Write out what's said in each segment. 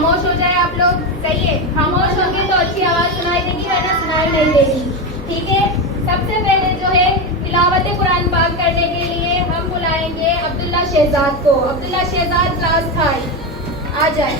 खामोश हो जाए आप लोग। सही है, खामोश होंगे तो अच्छी आवाज सुनाई देगी, वरना सुनाई नहीं देगी। ठीक है, सबसे पहले जो है तिलावत कुरान पाक करने के लिए हम बुलाएंगे अब्दुल्ला शहजाद को। अब्दुल्ला शहजाद क्लास 5 आ जाए।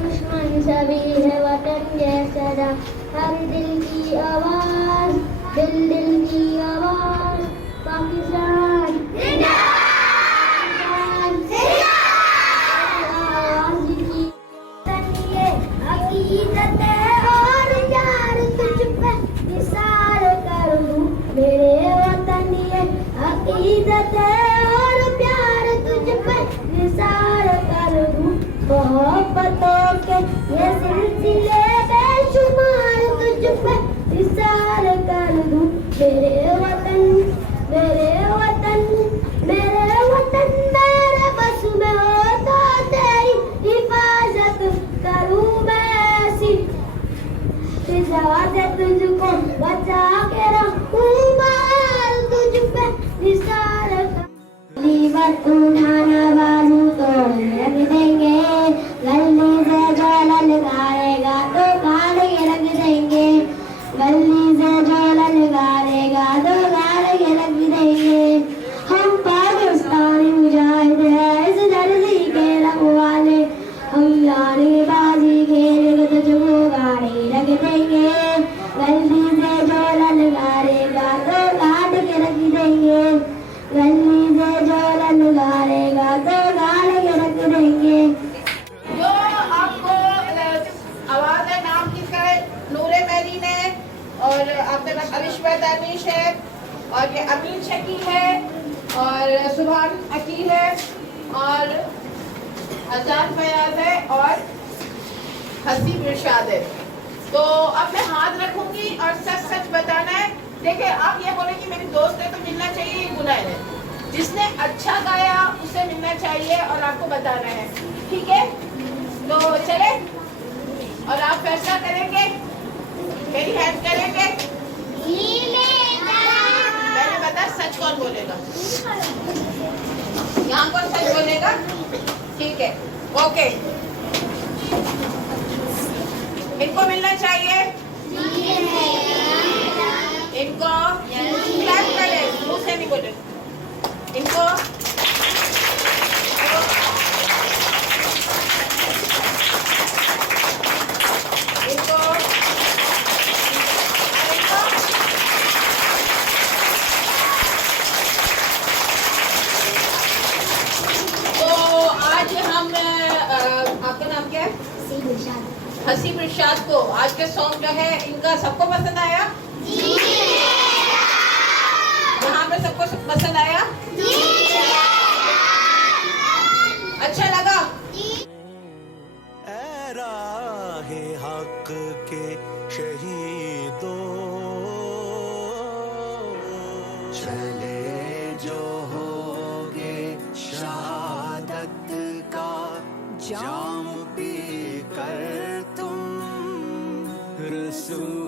दुश्मन सभी है वतन जैसा हर दिल की आवाज, दिल की आवाज। पाकिस्तान जिंदाबाद, जिंदाबाद की अकीदत और प्यार तुझ पे निसार कर दूं मेरे वतन ये अकीदत और प्यार तुझ पे निसार कर दूं। मोहब्बतों के ये सिलसिले बेशुमार तुझ पे निसार कर दूं मेरे वतन, मेरे वतन, मेरे वतन मेरे बस में हो तो तेरी हिफाजत करूं मैं ऐसी फिजा से तुझको बचा के रखूंगा तुझ पे निसार कर दीवार उठाना बाजू तोड़ रख देंगे गली से झोला लगाएगा तो गाड़ के रख देंगे गली से झोला लगाएगा तो गाड़ के रख देंगे। हम पाकिस्तानी मुजाहिद हैं इस धरती के रखवाले हम लाने बाजी खेलेंगे तुझको गाड़ी रख देंगे गली से झोला लगाएगा तो गाड़ के रख देंगे गली से झोला लगाएगा तो गाड़ के रख देंगे। जो आपको आवाज है नाम किसका है? नूरे मेरीन है और आपका नाम अविश्वा दानिश है और ये अमीन शकील है और सुभान अकील है और अजान फयाज है और हसीब इरशाद है। तो अब मैं हाथ रखूंगी और सच सच बताना है। देखिए आप ये बोले कि मेरी दोस्त है तो मिलना चाहिए, ये गुनाह है। जिसने अच्छा गाया उसे मिलना चाहिए और आपको बताना है, ठीक है? तो चले और आप फैसला करेंगे, मेरी हेल्प करेंगे। पहले बता सच कौन बोलेगा, यहाँ कौन सच बोलेगा? ठीक है, ओके। इनको मिलना चाहिए, इनको क्लैप करें, मुंह से नहीं बोले, इनको आपका नाम क्या है? हसीब इरशाद को आज के सॉन्ग जो है इनका सबको पसंद आया? यहाँ पे सबको पसंद आया? अच्छा लगा? ऐ राहे हक के शहीदों, चले जो होगे शहादत का जाम पी कर तुम, रसूल